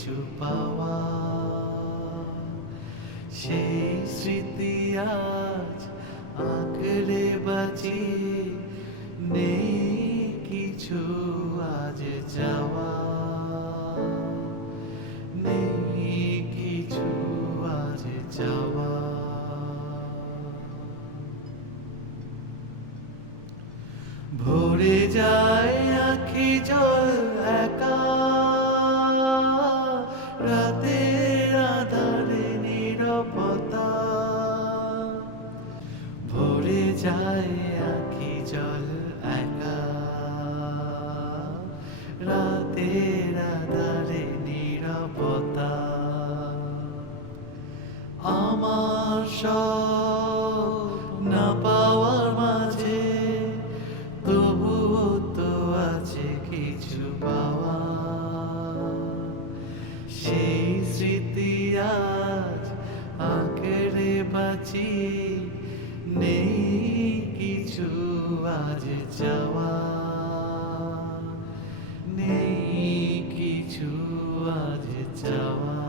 কিছু পাওয়া, সেই স্মৃতি আজ আঁকড়ে বাঁচি, নেই কিছু আজ যাওয়া, নেই কিছু আজ যাওয়া। ভরে যায় আঁখি জল একা, রাতের আঁধারে নীরবতা। ভরে যায় আঁখি জল একা, রাতের আঁধারে নীরবতা। আমার সব না পাওয়ার মাঝে তবুও তো আছে কিছু পাওয়া, সেই স্মৃতি আজ আঁকড়ে বাঁচি, নেই কিছু আজ যাওয়া, নেই কিছু আজ যাওয়া।